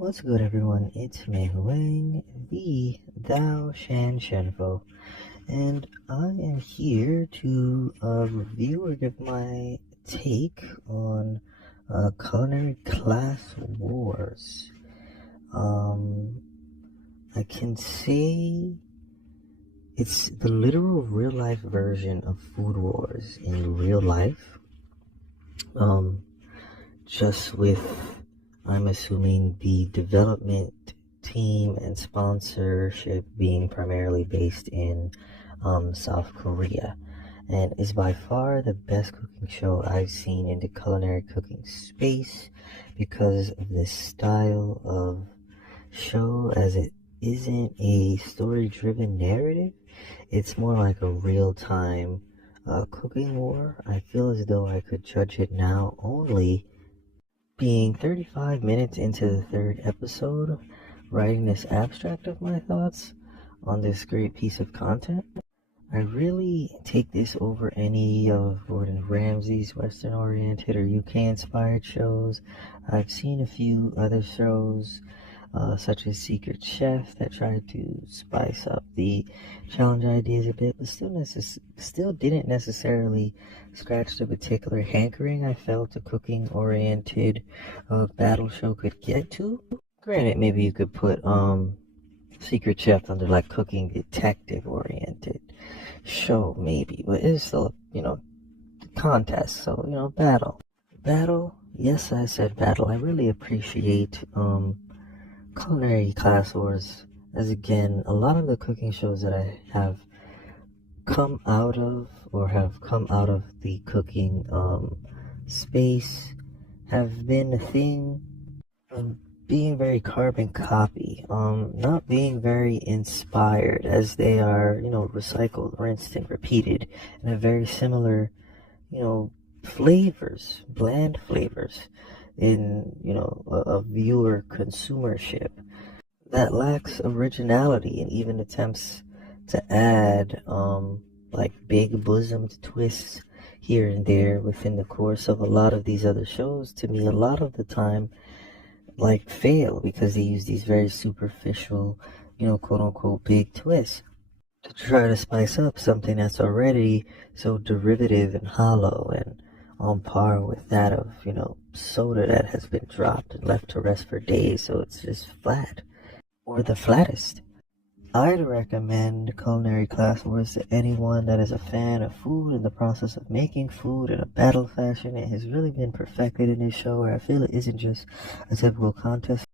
What's good, everyone? It's me, Huang, the Dou-zhansheng-fo, and I am here to review or give my take on culinary class wars. Um, I can say it's the literal real-life version of food wars in real life. Just with, I'm assuming, the development team and sponsorship being primarily based in South Korea, and is by far the best cooking show I've seen in the culinary cooking space because of this style of show, as it isn't a story-driven narrative. It's more like a real-time cooking war. I feel as though I could judge it now only being 35 minutes into the third episode, writing this abstract of my thoughts on this great piece of content. I really take this over any of Gordon Ramsay's Western-oriented or UK-inspired shows. I've seen a few other shows, such as Secret Chef, that tried to spice up the challenge ideas a bit, but still didn't necessarily scratch the particular hankering I felt a cooking-oriented battle show could get to. Granted, maybe you could put Secret Chef under like cooking detective-oriented show, maybe, but it's still, contest, so, battle. Yes, I said battle. I really appreciate culinary class wars, as again, a lot of the cooking shows that I have come out of the cooking space have been a thing of being very carbon copy, not being very inspired, as they are, recycled, rinsed, and repeated in a very similar, flavors, bland flavors in, a viewer consumership that lacks originality and even attempts to add, like big bosomed twists here and there within the course of a lot of these other shows. To me, a lot of the time, like, fail because they use these very superficial, quote unquote big twists to try to spice up something that's already so derivative and hollow and on par with that of, soda that has been dropped and left to rest for days, so it's just flat, or the flattest. I'd recommend Culinary Class Wars to anyone that is a fan of food and the process of making food in a battle fashion. It has really been perfected in this show, where I feel it isn't just a typical contest